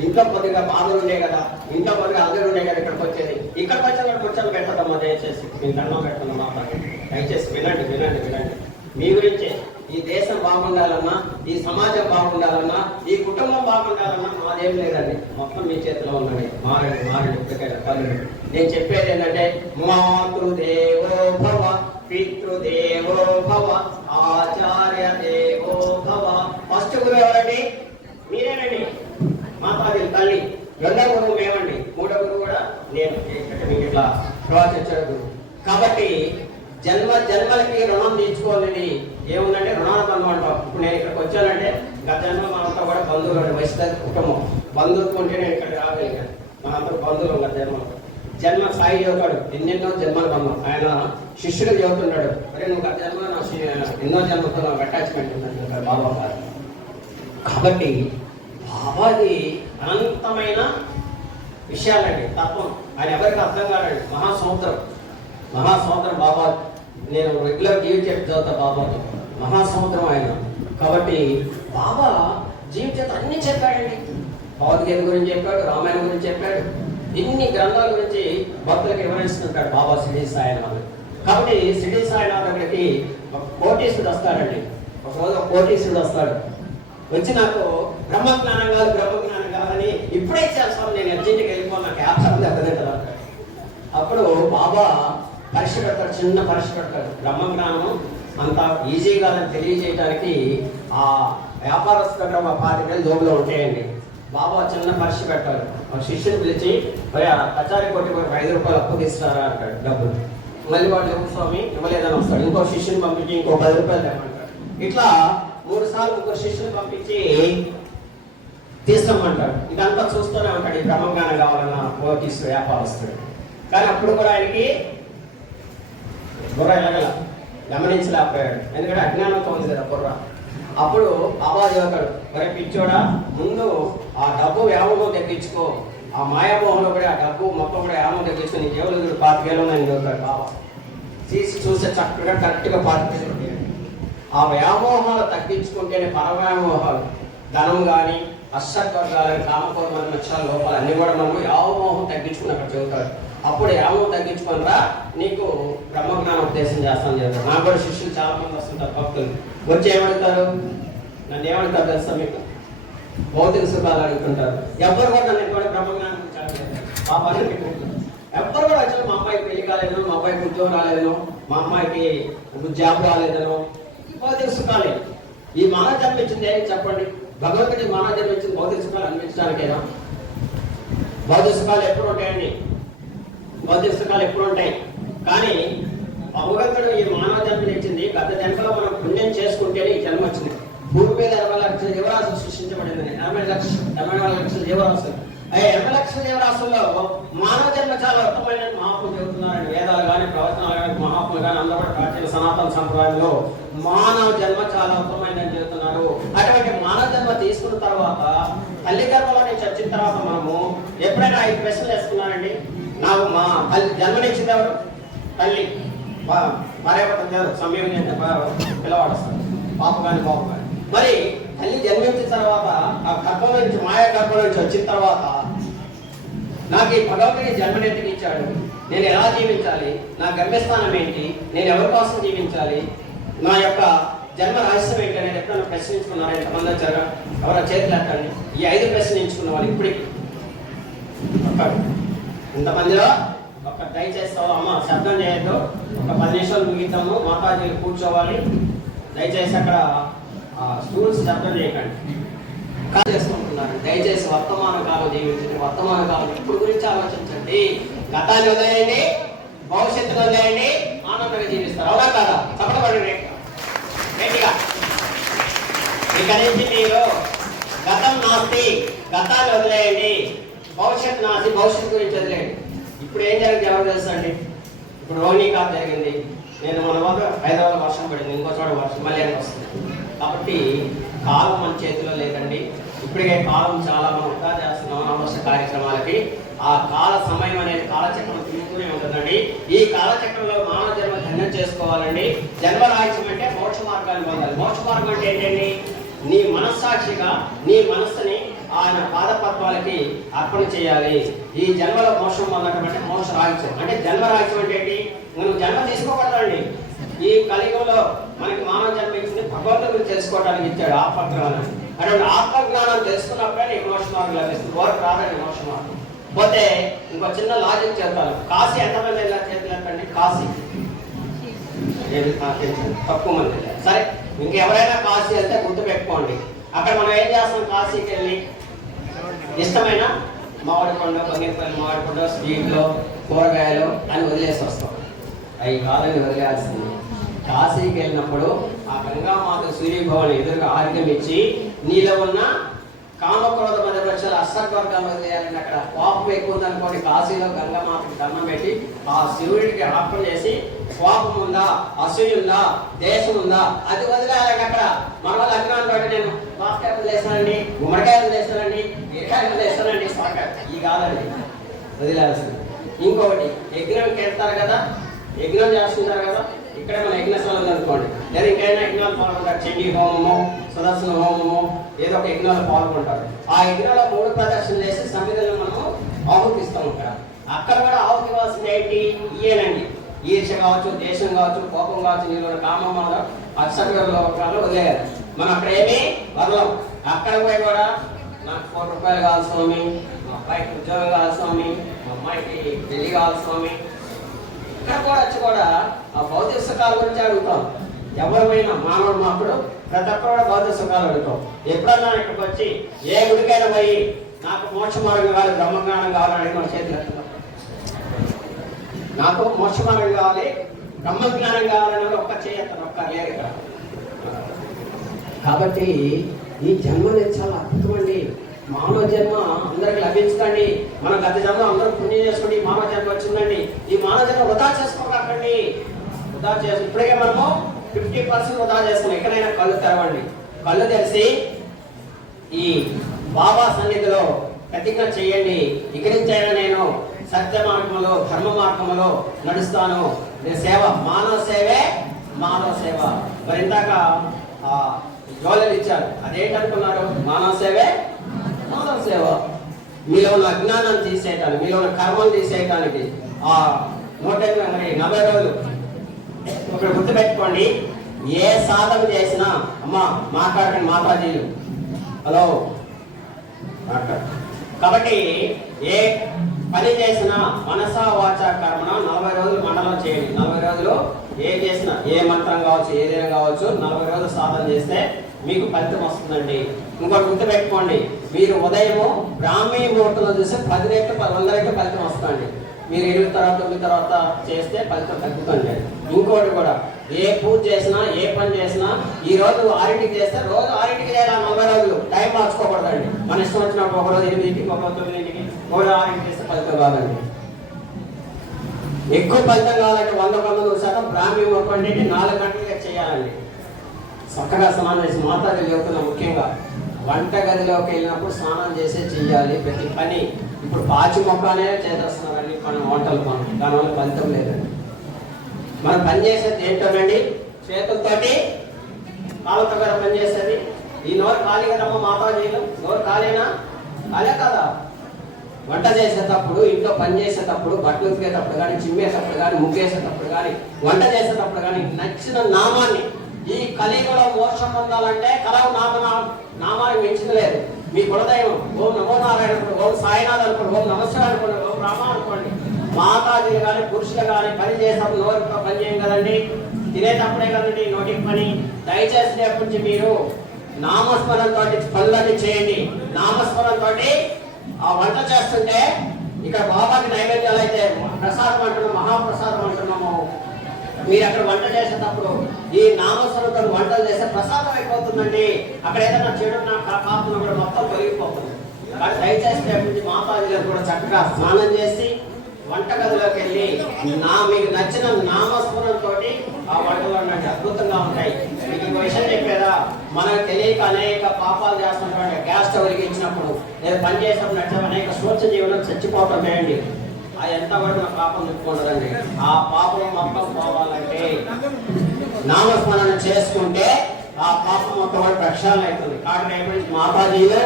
ఇంట్లో కొద్దిగా బాధలు ఉండే కదా, ఇంట్లో కొద్దిగా అందరూ ఉండే కదా ఇక్కడికి వచ్చేది. ఇక్కడికి వచ్చి కూడా కూర్చొని పెట్టదమ్మా దయచేసి. మీ దండం పెడుతున్నా మాట్లాడి దయచేసి వినండి. మీ గురించే ఈ దేశం బాగుండాలన్నా, ఈ సమాజం బాగుండాలన్నా, ఈ కుటుంబం బాగుండాలన్నా మాదేం లేదండి, మొత్తం మీ చేతిలో ఉందండి. మారండి ఇప్పటికైనా కళ్ళు. నేను చెప్పేది ఏంటంటే మాతృదేవో భవ, పితృదేవో భవ, ఆచార్య దేవో భవ. ఫస్ట్ గురువు ఎవరండి? మీరేనండి, మాతాజీ తల్లి. రెండో గురువు మేమండి, మూడో గురువు కూడా నేను. మీకు ఇట్లా ప్రవచించాడు గురువు. కాబట్టి జన్మలకి రుణం తీర్చుకోవాలని ఏముందంటే రుణానుబంధం అంటాం. ఇప్పుడు నేను ఇక్కడికి వచ్చానంటే గత జన్మ మనంతా కూడా బంధువులు, వయసు కుటుంబం బంధువులు ఉంటే నేను ఇక్కడ రాగలిగాను. మనందరూ బంధువులు గత జన్మ సాయి చదువుతాడు ఎన్నెన్నో జన్మల బంధం. ఆయన శిష్యుడు చదువుతున్నాడు, అరే నువ్వు గత జన్మలో ఎన్నో జన్మతో నాకు అటాచ్మెంట్ ఉందంటారు బాబా గారు. కాబట్టి బాబాది అనంతమైన విషయాలండి, తత్వం. ఆయన ఎవరికి అర్థం కాదండి, మహాసముద్రం బాబా. నేను రెగ్యులర్ జీవిత చదువుతా బాబాతో, మహాసముద్రం ఆయన. కాబట్టి బాబా జీవితం అన్ని చెప్పాడండి. భగవద్గీత గురించి చెప్పాడు, రామాయణం గురించి చెప్పాడు, ఇన్ని గ్రంథాల గురించి భక్తులకు వివరిస్తుంటాడు బాబా షిరిడి సాయినాథ్. కాబట్టి షిరిడి సాయినాథ్ దగ్గరికి ఒక కోటీశ్వరుడు వస్తాడండి. ఒకరోజు ఒక కోటీశ్వరుడు వస్తాడు, వచ్చి నాకు బ్రహ్మజ్ఞానం కాదని ఇప్పుడే చేస్తాను, నేను అర్జెంట్కి వెళ్ళిపో, నాకు యాభై దెబ్బతింటారు అంటాడు. అప్పుడు బాబా పరీక్ష పెడతాడు, చిన్న పరీక్ష పెడతాడు. బ్రహ్మజ్ఞానం అంత ఈజీ కాదని తెలియజేయడానికి ఆ వ్యాపారస్తు దగ్గర ఒక 5,000 జోబులో ఉంటాయండి. బాబా చిన్న పరీక్ష పెట్టాడు. ఒక శిష్యుని పిలిచి కచారీ కొట్టి 5 రూపాయలు అప్పు తీస్తారా అంటాడు, డబ్బులు. మళ్ళీ వాడు లేవు స్వామి ఇవ్వలేదని వస్తాడు. ఇంకో శిష్యుని పంపించి ఇంకో 10 రూపాయలు తెమ్మంటాడు. ఇట్లా 3 సార్లు ఇంకో శిష్యుని పంపించి తీస్తామంటాడు. ఇదంతా చూస్తూనే ఉంటాడు ఈ బ్రహ్మజ్ఞానం కావాలన్న కోటీశ్వరుడు వ్యాపారస్తుడు. కానీ అప్పుడు కూడా ఆయనకి బుర్ర ఎలగల, గమనించలేకపోయాడు. ఎందుకంటే అజ్ఞానంతో ఉంది కదా బుర్ర. అప్పుడు బాబా చదువుతాడు, మరి పిచ్చోడా, ముందు ఆ డబ్బు వ్యామోహం తెప్పించుకో, ఆ మాయామోహంలో కూడా ఆ డబ్బు మొత్తం కూడా వ్యామోహం తెప్పించుకో, నీ జేబులు 25,000 ఉన్నాయని చదువుతాడు బాబా. చూస్తే చక్కగా కరెక్ట్గా 25,000 ఉంటాయి. ఆ వ్యామోహాలు తగ్గించుకుంటేనే పరవ్యామోహాలు, ధనం కానీ అష్టవర్గాలని కామకోరమైన లక్ష్యాల లోపాలు అన్ని కూడా మనము యావమోహం తగ్గించుకుని అక్కడ చదువుతాడు. అప్పుడు యామోహం తగ్గించుకునిరా, నీకు బ్రహ్మజ్ఞానం ఉపదేశం చేస్తాను చెప్తారు. నాకు కూడా శిష్యులు చాలా మంది వస్తుంటారు, భక్తులు వచ్చి ఏమడుగుతారు, నన్ను ఏమడుగుతారు తెలుసా మీకు? భౌతిక సుఖాలు అడుగుతుంటారు. ఎవరు కూడా నన్ను కూడా బ్రహ్మజ్ఞానం పాపాలు ఎవరు కూడా వచ్చారు, మా అమ్మాయికి పెళ్లి కాలేదనో, మా అబ్బాయికి ఉద్యోగం రాలేదనో, మా అమ్మాయికి జాబ్ రాలేదనో, భౌతిక సుఖాలే. ఈ మానవ జన్మ ఇచ్చింది ఏంటి చెప్పండి? భగవంతుడి మానవ జన్మ ఇచ్చింది భౌతిక సుఖాలు అనిపించడానికేనా? భౌతిక సుఖాలు ఎప్పుడు ఉంటాయండి? భౌతిక సుఖాలు ఎప్పుడు ఉంటాయి. కానీ భగవంతుడు ఈ మానవ జన్మని ఇచ్చింది, గత జన్మలో మనం పుణ్యం చేసుకుంటేనే ఈ జన్మ వచ్చింది. భూమి మీద 80 లక్షల జీవరాశులు సృష్టించబడింది. 80 లక్షల జీవరాశులు. 80 లక్షల జీవరాశుల్లో మానవ జన్మ చాలా ఉత్తమైన మహాత్ములు చెబుతున్నారండి. వేదాలు కానీ ప్రవచనాలు కానీ మహాత్ములు కానీ అందరూ కూడా ప్రాచీన సనాతన సంప్రదాయంలో మానవ జన్మ చాలా ఉత్తమైనని చెబుతున్నారు. అటువంటి మానవ జన్మ తీసుకున్న తర్వాత తల్లి గర్భంలో నేను చచ్చిన తర్వాత మనము ఎప్పుడైనా 5 ప్రశ్నలు వేసుకున్నానండి. నాకు మా తల్లి జన్మనిచ్చింది ఎవరు? తల్లి. భార్యాభర్త సమయం పిల్లవాడు వస్తాడు, పాప కానీ బాబు కానీ. మరి తల్లి జన్మించిన తర్వాత ఆ గర్భం నుంచి, మాయా గర్భం నుంచి వచ్చిన తర్వాత నాకు ఈ భగవంతుడి జన్మనెత్తికి ఇచ్చాడు, నేను ఎలా జీవించాలి, నా గమ్యస్థానం ఏంటి, నేను ఎవరి కోసం జీవించాలి, నా యొక్క జన్మ రహస్యం ఏంటి అనేది ఎప్పుడైనా ప్రశ్నించుకున్నారు? ఎంతమంది వచ్చారా? ఎవరో చేతులు ఎత్తండి. ఈ 5 ప్రశ్నించుకున్న వాళ్ళు ఇప్పటికి ఇంతమందిలో ఒక దయచేసి అమ్మ శబ్దం చేయొద్దు, ఒక 10 నిమిషాలు ముగిద్దాము, మాతాజీలు కూర్చోవాలి. దయచేసి అక్కడ స్టూల్స్ శబ్దం చేయకండి. చేసుకుంటున్నారు. దయచేసి వర్తమాన కాలం జీవించండి. వర్తమాన కాలం ఇప్పుడు గురించి ఆలోచించండి. గతాన్ని వదిలేయండి, భవిష్యత్తును వదిలేయండి, ఆనందంగా జీవిస్తారు. అవునా కాదా? చెప్పబడండి గట్టిగా. ఇక నుంచి మీరు గతం నాస్తి, గతాన్ని వదిలేయండి, భవిష్యత్తు నాస్తి, భవిష్యత్తు గురించి వదిలేయండి. ఇప్పుడు ఏం జరిగింది ఎవరు తెలుసా అండి? ఇప్పుడు రోహిణీకాలం జరిగింది. నేను మన వద్ద హైదరాబాద్ వర్షం పడింది, ఇంకో చోట వర్షం మళ్ళీ వస్తుంది. కాబట్టి కాలం మన చేతిలో లేదండి. ఇప్పటికే కాలం చాలా మనం వృధా చేస్తున్నాం అనవసర కార్యక్రమాలకి. ఆ కాల సమయం అనేది కాలచక్రం తిరుగుతూనే ఉంటుందండి. ఈ కాలచక్రంలో మానవ జన్మ ధన్యం చేసుకోవాలండి. జన్మ రాహిత్యం అంటే మోక్ష మార్గాన్ని పొందాలి. మోక్ష మార్గం అంటే ఏంటండి? నీ మనస్సాక్షిగా నీ మనస్సుని ఆయన పాదపద్మాలకి అర్పణ చేయాలి. ఈ జన్మలో మోక్షం పొందడం అంటే మోక్ష రాహిత్యం. అంటే జన్మ రాహిత్యం అంటే ఏంటి? మనం జన్మ తీసుకోకూడదండి. ఈ కలియుగంలో మనకి మానవ జన్మ ఇచ్చింది భగవంతుడు తెలుసుకోవడానికి ఇచ్చాడు ఆత్మజ్ఞానం. అటువంటి ఆత్మజ్ఞానం తెలుసుకున్నప్పుడే నీకు మోక్ష మార్గం లభిస్తుంది. వరకు రాదని మోక్ష మార్గం. పోతే ఇంకో చిన్న లాజిక్ చెప్తాను. కాశీ ఎంతమంది వెళ్ళారు చేతులు ఎత్తండి. కాశీ తక్కువ మంది వెళ్ళారు. సరే, ఇంకెవరైనా కాశీ వెళ్తే గుర్తు పెట్టుకోండి. అక్కడ మనం ఏం చేస్తాం? కాశీకి వెళ్ళి ఇష్టమైన మామిడిపండు, బంగినపల్లి మామిడిపండు, స్వీట్లు, కూరగాయలు అని వదిలేసి వస్తాం. అవి కాదని వదిలేయాల్సింది. కాశీకి వెళ్ళినప్పుడు ఆ గంగామాత సూర్యభవన్ ఎదురుగా ఆర్గ్యం ఇచ్చి నీలో ఉన్న కామక్రోధ మధ్య పక్షాలు అష్టవర్గాలు వదిలేయాలని అక్కడ కోపం ఎక్కువ ఉందనుకోండి. కాశీలో గంగామాతకి దండం పెట్టి ఆ శివుడికి అర్పణ చేసి కోపం ఉందా, అసూయ ఉందా, దేశం ఉందా అది వదిలేయాలని అక్కడ మన వాళ్ళు అభిమానం బట్టి నేను మాస్కాయ వదిలేస్తానండి, గుమ్మడికాయ వదిలేస్తానండి, బీరకాయ వదిలేస్తానండి, ఈ కాదండి వదిలేయాల్సింది. ఇంకొకటి యజ్ఞంకి వెళ్తారు కదా, యజ్ఞం చేస్తుంటారు కదా. ఇక్కడ మన యజ్ఞశాల ఉందనుకోండి, లేదా ఇంకైనా యజ్ఞాలు పాల్గొంటారు. చండీ హోమము, సుదర్శన హోమము, ఏదో ఒక యజ్ఞాలు పాల్గొంటారు. ఆ యజ్ఞంలో 3 ప్రదర్శనలు చేసి సమిధులను మనము ఆహుతిస్తాం. అక్కడ కూడా ఆహుతి ఇవ్వాల్సింది ఏంటి? ఇయేనండి. ఈర్ష కావచ్చు, దేశం కావచ్చు, కోపం కావచ్చు, నీలో కామం అక్షరంలో వదిలేయాలి. మనం అక్కడ ఏమీ వదలం. అక్కడ పోయి కూడా నాకు 4 రూపాయలు కావాలి స్వామి, మా అబ్బాయికి ఉద్యోగం కావాలి స్వామి, మా అమ్మాయికి పెళ్లి కావాలి స్వామి. ఇక్కడ కూడా వచ్చి కూడా ఆ భౌతిక సుఖాల గురించి అడుగుతాం. ఎవరైనా మానవుడు మాపుడు ప్రతి ఒక్కరు కూడా భౌతిక సుఖాలు అడుగుతాం. ఎప్పుడన్నా ఇక్కడికి వచ్చి ఏ గుడికైనా పోయి నాకు మోక్ష మార్గం కావాలి, బ్రహ్మజ్ఞానం కావాలని మన చేతులు ఎత్తుతాం. నాకు మోక్ష మార్గం కావాలి, బ్రహ్మజ్ఞానం కావాలని ఒక్క చేయత్తాను, ఒక్క లేరు ఇక్కడ. కాబట్టి ఈ జన్మ చాలా అద్భుతమండి. మానవ జన్మ అందరికి లభించకండి. మనం గత జన్మ అందరూ పుణ్యం చేసుకోండి. మానవ జన్మ వచ్చిందండి. ఈ మానవ జన్మ వృధా చేసుకోకండి. వృధా చేసు ఇప్పటికే మనము 50% వృధా చేసుకున్నాం. ఎక్కడైనా కళ్ళు తెరవండి. కళ్ళు తెరిచి ఈ బాబా సన్నిధిలో ప్రతిజ్ఞ చేయండి. ఇక్కడి నుంచైనా నేను సత్య మార్గంలో, ధర్మ మార్గంలో నడుస్తాను. నేను సేవ, మానవ సేవే మానవ సేవ. మరి ఇందాక జోలలు ఇచ్చారు, అదేంటనుకున్నారు? మానవ సేవే మానవ సేవ. మీలో ఉన్న అజ్ఞానాన్ని తీసేయటానికి, మీలో ఉన్న కర్మలు తీసేయటానికి ఆ 140 రోజులు ఒకటి గుర్తుపెట్టుకోండి. ఏ సాధన చేసినా, అమ్మా మాట్లాడకండి మాతాజీలు, హలో మాట్లాడు. కాబట్టి ఏ పని చేసినా మనసా వాచ కర్మణ 40 రోజులు మండలం చేయండి. 40 రోజులు ఏ చేసినా, ఏ మంత్రం కావచ్చు, ఏదైనా కావచ్చు, 40 రోజులు సాధన చేస్తే మీకు ఫలితం వస్తుందండి. ఇంకోటి గుర్తుపెట్టుకోండి, మీరు ఉదయము బ్రాహ్మీ ముహూర్తంలో చూస్తే 10 రెట్లు 100 రెట్లు ఫలితం వస్తుందండి. మీరు 8 తర్వాత 9 తర్వాత చేస్తే ఫలితం తగ్గుతుంది. ఇంకోటి కూడా, ఏ పూజ చేసినా, ఏ పని చేసినా ఈ రోజు 6ంటికి చేస్తే రోజు 6ంటికి చేయాలి. 40 రోజులు టైం మార్చుకోకూడదండి. మన ఇష్టం వచ్చినప్పుడు ఒక రోజు 8ంటికి, ఒక 9ంటికి, ఒక 6ంటికి చేస్తే ఫలితం కాదండి. ఎక్కువ ఫలితం కావాలంటే 100% బ్రాహ్మీ ముహూర్తం అంటే 4 గంటలుగా చేయాలండి. చక్కగా స్నానం చేసి, మాతాజీలు చెబుతున్నా ముఖ్యంగా వంట గదిలోకి వెళ్ళినప్పుడు స్నానం చేసే చెయ్యాలి ప్రతి పని. ఇప్పుడు పాచి మొక్కనే చేసేస్తున్నారండి మనం వంటలు పనులు, దానివల్ల ఫలితం లేదండి. మనం పని చేసేది ఏంటోనండి, చేతులతోటి, కాళ్ళతో కూడా పని చేసేది. ఈ నోరు ఖాళీ కదమ్మా మాతాజీలు, నోరు ఖాళీనా? ఖాళీ కదా. వంట చేసేటప్పుడు, ఇంట్లో పని చేసేటప్పుడు, బట్టలు ఉతికేటప్పుడు కానీ, చిమ్మేటప్పుడు కానీ, ముగ్గేసేటప్పుడు కానీ, వంట చేసేటప్పుడు కానీ నచ్చిన నామాన్ని, ఈ కలియుగంలో మోక్షం పొందాలంటే కలవు నామానికి మించింది లేదు. మీ కులదైవం ఓం నమో నారాయణ అనుకోండి, ఓం సాయినాథ్ అనుకోండి, ఓం నమస్కారం అనుకోండి, ఓం రామ అనుకోండి. మాతాజీలు కానీ, పురుషులు కానీ పని చేసేటప్పుడు నోరుతో పని చేయం కదండి, తినేటప్పుడే కదండి నోటికి పని. దయచేసి రేపు నుంచి మీరు నామస్మరణతో పనులన్నీ చేయండి. నామస్మరణతో ఆ వంట చేస్తుంటే ఇక్కడ బాబాకి నైవేద్యాలు అయితే ప్రసాదం అంటున్నాం, మహాప్రసాదం అంటున్నాము. మీరు అక్కడ వంట చేసేటప్పుడు ఈ నామస్వరంతో వంటలు చేస్తే ప్రసాదం అయిపోతుందండి. అక్కడ ఏదైనా చెడు పాపం కూడా మొత్తం తొలగిపోతుంది. కాబట్టి దయచేసి రేపు నుంచి మాతాజీలకు కూడా చక్కగా స్నానం చేసి వంటగదిలోకి వెళ్ళి మీకు నచ్చిన నామస్మరణతో ఆ వంటలు అన్నట్టు అద్భుతంగా ఉంటాయి. మీకు ఇంకో విషయం చెప్పేదా, మనకు తెలియక అనేక పాపాలు చేస్తున్నటువంటి గ్యాస్ స్టవ్ వెలిగించినప్పుడు లేదా పని చేసినప్పుడు అనేక స్వచ్ఛ జీవనం చచ్చిపోవటం వేయండి. అది ఎంత కూడా మన పాపం చెప్పుకుంటుందండి. ఆ పాపం మొత్తం పోవాలంటే నామస్మరణ చేసుకుంటే ఆ పాపం మొత్తం కూడా ప్రక్షాళన అవుతుంది. కాబట్టి రేపటి నుంచి మాతాజీలు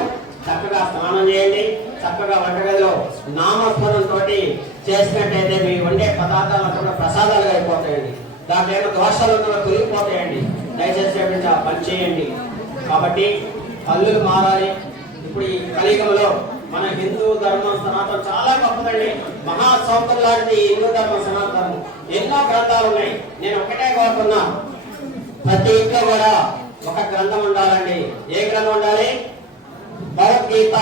చక్కగా స్నానం చేయండి. చక్కగా వంటగదిలో నామస్మరణతో చేసినట్టయితే మీ వండే పదార్థాలు కూడా ప్రసాదాలుగా అయిపోతాయండి. దాంట్లో ఏమైనా దోషాలు ఉన్నా తొలగిపోతాయండి. దయచేసి ఏమిటి ఆ పని చేయండి. కాబట్టి కళ్ళులు మారాలి. ఇప్పుడు ఈ కలియుగంలో మన హిందూ ధర్మం సనాతనం చాలా గొప్పదండి. మహాసౌకర్యం లాంటిది ఈ హిందూ ధర్మం సనాతనం. ఎన్నో గ్రంథాలు ఉన్నాయి. నేను ఒకటే కోరుతున్నా, ప్రతి ఇంట్లో కూడా ఒక గ్రంథం ఉండాలండి. ఏ గ్రంథం ఉండాలి? భగవద్గీత.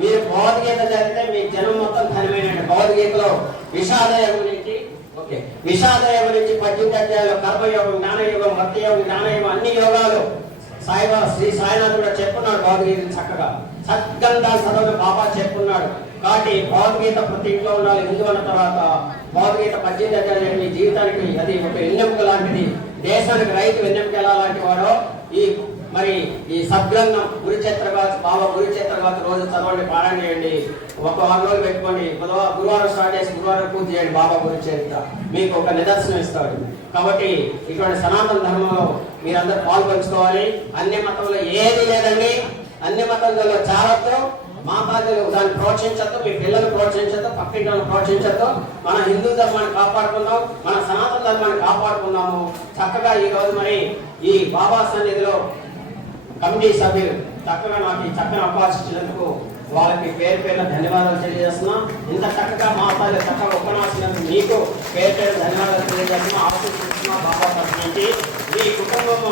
మీరు భగవద్గీత చదివితే మీ జనం మొత్తం ధనమైనండి. భగవద్గీతలో విషాదయోగం నుంచి విషాదయోగం నుంచి 18 అధ్యాయాలు కర్మయోగం, జ్ఞానయోగం, భక్తియోగం, జ్ఞానయోగం, అన్ని యోగాలు శ్రీ సాయినాథ్ కూడా చెప్పున్నాడు. భగవద్గీత చక్కగా సద్గంధా సదవులు బాబా చెప్పున్నాడు. కాబట్టి భగవద్గీత ప్రతి ఇంట్లో ఉండాలి. హిందూ అన్న తర్వాత భగవద్గీత 18 అధ్యాయాలు మీ జీవితానికి అది ఒక వెన్నెముక లాంటిది. దేశానికి రైతు వెన్నెముక ఎలా లాంటి వాడో ఈ సద్గ్రంథం గురుచరిత్ర కావచ్చు, బాబా గురుచరిత్ర కావచ్చు రోజు చదవండి, పారాయణ చేయండి. ఒక 6 రోజులు పెట్టుకోండి. గురువారం స్టార్ట్ చేసి గురువారం పూర్తి చేయండి. బాబా గురుచరిత్ర మీకు ఒక నిదర్శనం ఇస్తాడు. కాబట్టి ఇటువంటి సనాతన ధర్మంలో మీరందరూ పాల్పంచుకోవాలి. అన్ని మతంలో ఏది లేదండి. అన్ని మతంలో చాలతో మాతాజీలు దాన్ని ప్రోత్సహించద్దు, మీ పిల్లలు ప్రోత్సహించద్దు, పక్కింటి ప్రోత్సహించద్దు. మన హిందూ ధర్మాన్ని కాపాడుకుందాం, మన సనాతన ధర్మాన్ని కాపాడుకుందాము. చక్కగా ఈ రోజు ఈ బాబా సన్నిధిలో కమిటీ సభ్యులు చక్కగా నాకు ఈ చక్కని అవకాశం ఇచ్చినందుకు వాళ్ళకి పేరు ధన్యవాదాలు తెలియజేస్తున్నా. ఇంత చక్కగా మాతాజీ చక్కగా ఉపన్యాసినందుకు మీకు పేరు ధన్యవాదాలు తెలియజేస్తున్నా. ఆశిస్తున్నా బాబా తరఫు నుంచి మీ కుటుంబం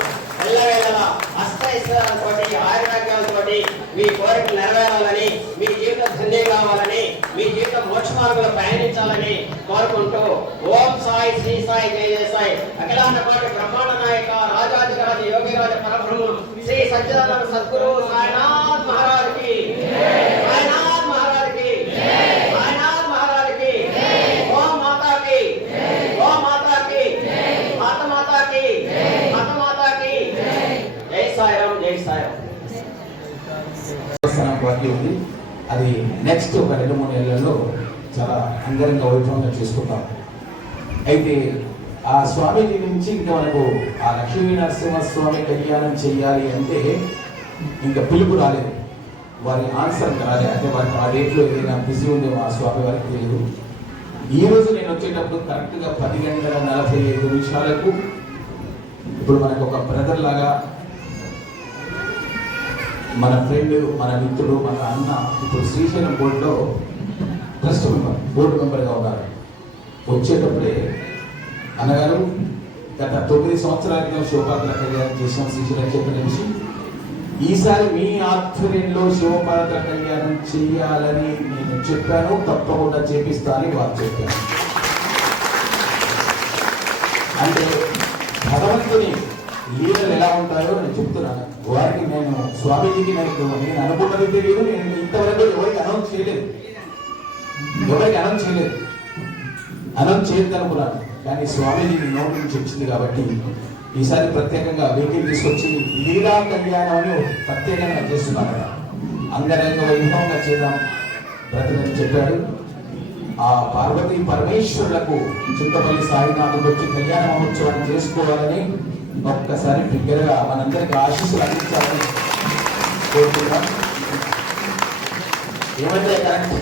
ఎల్లవేళలా అష్టైశ్వర్యాలతో ఆయురాగ్యాలతో మీ కోరికలు నెరవేరాలని, మీ జీవితం ధన్యం కావాలని, మీ జీవితం మోక్ష మార్గంలో పయనించాలని కోరుకుంటూ ఓం సాయి శ్రీ సాయి జయ జయ సాయి అఖిలాండ కోటి బ్రహ్మాండ నాయక రాజాధిరాజ యోగిరాజ పరబ్రహ్మం శ్రీ సచ్చిదానంద సద్గురు సాయినాథ్ మహారాజ్ కి, సాయినాథ్ మహారాజ్ కి, సాయినాథ్ మహారాజ్ కి. ఓం మాతా కి, ఓం మాతా కి, మాత మాతా కి, మాత మాతా కి. జై సాయిరాం, జై సాయిరాం. ఉంది. అది నెక్స్ట్ ఒక 2-3 నెలల్లో చాలా అంగరంగ వైభవంగా చేసుకుంటాం. అయితే ఆ స్వామీజీ నుంచి ఇంకా మనకు ఆ లక్ష్మీ నరసింహస్వామి కళ్యాణం చెయ్యాలి అంటే ఇంకా పిలుపు రాలేదు, వారి ఆన్సర్ రాలేదు. అంటే వారికి ఆ డేట్లో ఏదైనా బిజీ ఉందేమో ఆ స్వామి వారికి తెలియదు. ఈ రోజు నేను వచ్చేటప్పుడు కరెక్ట్గా 10:45 ఇప్పుడు మనకు ఒక బ్రదర్ లాగా మన ఫ్రెండ్, మన మిత్రుడు, మన అన్న ఇప్పుడు శ్రీశైలం బోర్డులో ట్రస్ట్ మెంబర్, బోర్డు మెంబర్గా ఉన్నారు. వచ్చేటప్పుడే అన్నగారు గత 9 సంవత్సరాల క్రితం శివపాత్ర కళ్యాణం చేసాం శ్రీశైలం క్షేత్రం నుంచి. ఈసారి మీ ఆధ్వర్యంలో శివపాత్ర కళ్యాణం చేయాలని నేను చెప్పాను, తప్పకుండా చేపిస్తానని వారు చెప్పాను. అంటే భగవంతుని లీలలు ఎలా ఉంటాయో నేను చెప్తున్నాను. వారికి నేను స్వామీజీకి నేను అనుకున్నది తెలియదు. నేను ఇంతవరకు ఎవరికి అనౌన్స్ చేయలేదు, అనౌన్స్ చేయొద్దనుకున్నాను. కానీ స్వామీజీ నోటి నుంచి వచ్చింది కాబట్టి ఈసారి ప్రత్యేకంగా వెహికల్ తీసుకొచ్చి లీలా కళ్యాణం అని ప్రత్యేకంగా చేస్తున్నారట. అంగరంగ వైభవంగా చేద్దాం బ్రతకని చెప్పాడు. ఆ పార్వతీ పరమేశ్వరులకు చింతపల్లి సాయినాథుడు వచ్చి కళ్యాణ మహోత్సవాన్ని చేసుకోవాలని ఒక్కసారి బిగ్గరగా మనందరికి ఆశీస్సులు అందించాలని కోరుతున్నాం. ఏమంటే కరెక్ట్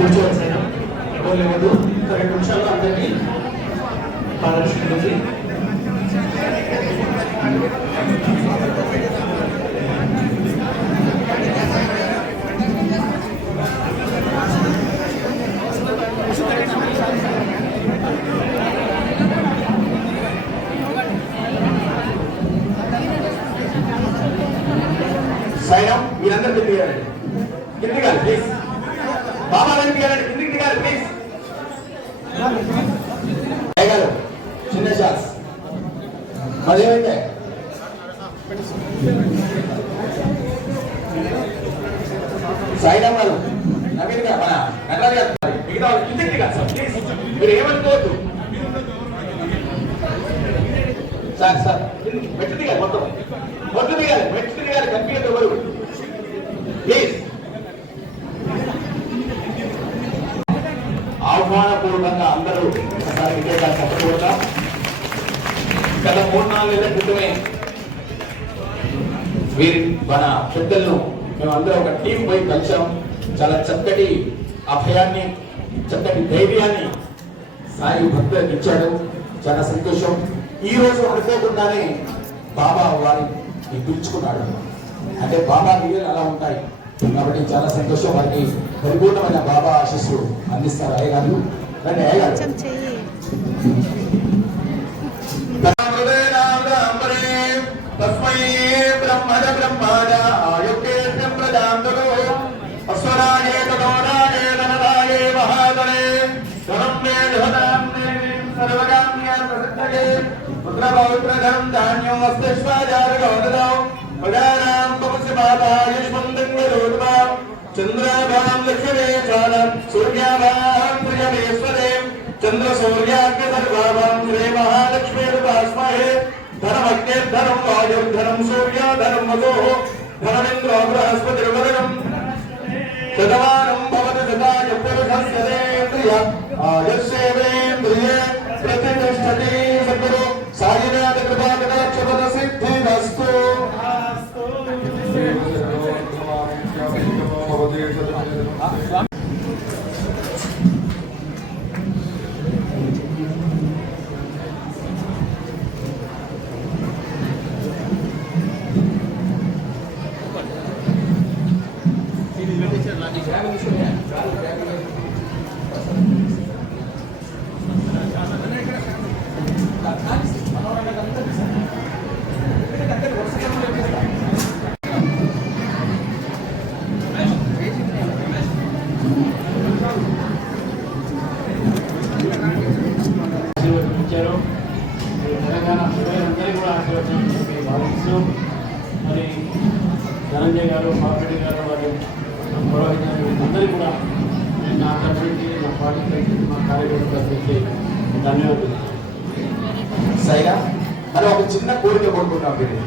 కూర్చోవలసిన ఎవరు లేవద్దు. 2 నిమిషాలు అందరికీ పాదర్శించి అదేంటే సాయిరామ్ గారు నవీన్ గారు మన నటరాజు గారు మిగతా వాళ్ళు కిందకి దిగాలి సార్ ప్లీజ్. మీరు ఏమనుకోవద్దు సార్. సార్ మెట్లు దిగాలి, మొత్తం మెట్లు దిగాలి కనిపించదు ఎవరు ప్లీజ్. ఆహ్వానపూర్వకంగా అందరూ ఒకసారి విజయగా చెప్పకూడదా? గత 3-4 నెలల క్రితమే వీరి మన పెద్దలను మేమందరం ఒక టీం పోయి కలిసాం. చాలా చక్కటి అభయాన్ని, చక్కటి ధైర్యాన్ని సాయి భక్తులకు ఇచ్చాడు. చాలా సంతోషం. ఈ రోజు అనుకోకుండానే బాబా వారిని పిలుచుకున్నాడు. అంటే బాబా లీలలు అలా ఉంటాయి కాబట్టి చాలా సంతోషం. వారికి పరిపూర్ణమైన బాబా ఆశీస్సులు అందిస్తారు అయ్యగారు. రండి అయ్యగారు. తస్మై బ్రహ్మణ బ్రహ్మాణ ఆయుక్తేభ్యం ప్రజాంతరో అస్వరాజే తదోరాజే ధనరాజే మహాగణే ధనం మే ధనాం దేవీం సర్వకామ్యాన్ ప్రసిద్ధయే పుత్రపౌత్రధనం ధాన్యం అస్తేష్వాజారగోదరౌ ప్రజానాం తపసి మాతాయుష్మంతం వరోద్భాం చంద్రాభాం లక్ష్మీ చాలం సూర్యాభాం ప్రియమేశ్వరే చంద్ర సూర్యాగ్ని సర్వాభాం శ్రీ మహాలక్ష్మీర్భాస్మహే ధనమగ్నిర్ధనం వాయుర్ధనం సూర్యాధనం వసో ధనమింద్రో బృహస్పతిర్వదనం శతమానం భవతి శతాయ పురుషస్యేంద్రియ ఆయుష్యేంద్రియే ప్రతిష్టతి సద్గురు సాయినాథ కృపాకటాక్షపద సిద్ధిరస్తు. తెలంగాణ ప్రజలందరికీ కూడా ఆశీర్వచనం భావిస్తూ మరి ధనంజయ్ గారు, పాపిరెడ్డి గారు, వారి పురోహితులు అందరికీ కూడా నేను నా తరఫుకి, నా పార్టీ తరఫుకి, మా కార్యకర్తల తరఫుకి ధన్యవాదాలు. సైనా మరి ఒక చిన్న కోరిక కోరుకుంటాం. మీరు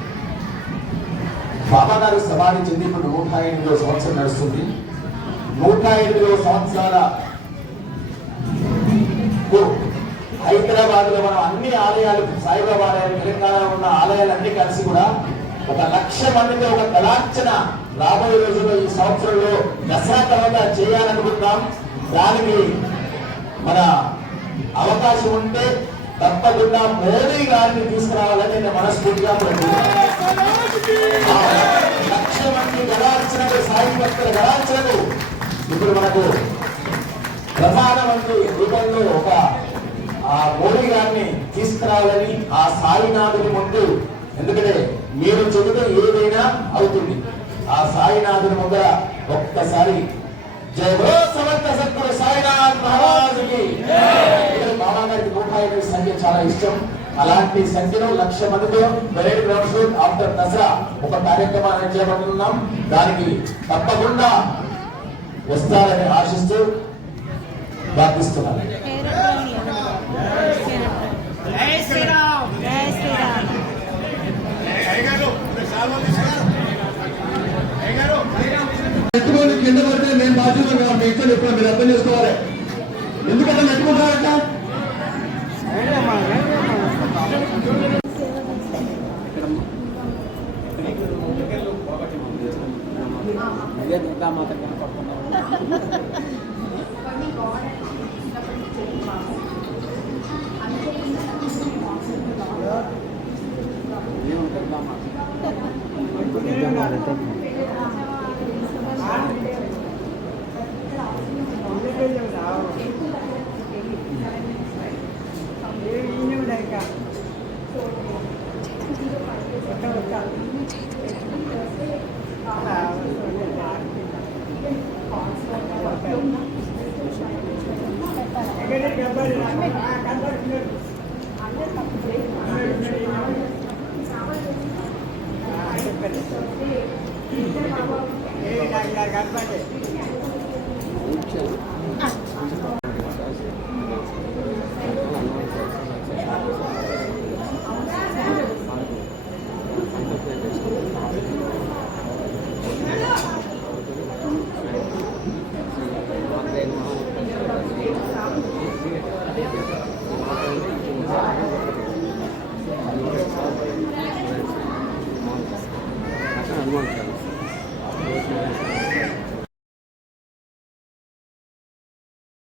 బాబా గారు సమాధి చెంది ఇప్పుడు 108వ సంవత్సరం నడుస్తుంది. 108వ సంవత్సరాల హైదరాబాద్ లో మనం అన్ని ఆలయాలు, సాయిబాబా ఆలయాలు, తెలంగాణలో ఉన్న ఆలయాలన్నీ కలిసి కూడా 1,00,000 మందితో ఒక కళార్చన రాబోయే రోజుల్లో ఈ సంవత్సరంలో దసరా తర్వాత చేయాలనుకుంటున్నాం. దానికి మన అవకాశం ఉంటే తప్పకుండా మోదీ గారిని తీసుకురావాలని నేను మనస్ఫూర్తిగా కోరుకుంటున్నాను. 1,00,000 మంది గణార్చనకు, సాయి భక్తుల గణార్చనకు ఇప్పుడు మనకు ప్రధానమంత్రి రూపంలో ఒక మోడీ గారిని తీసుకురావాలని ఆ సాయినాథుని ముందు, ఎందుకంటే మీరు చెబితే ఏదైనా అవుతుంది. ఆ సాయినాథుని ముందర ఒక్కసారి జై బోలో సమర్థ సద్గురు సాయినాథ్ మహారాజుకి. బాబా గారికి 108 సంఖ్య చాలా ఇష్టం. అలాంటి సంఖ్యలో 1,00,000 మందితో వెరైటీ గ్రౌండ్స్ ఆఫ్టర్ దసరా ఒక కార్యక్రమాన్ని చేపడుతున్నాం. దానికి తప్పకుండా వస్తారని ఆశిస్తూ ప్రార్థిస్తున్నాను.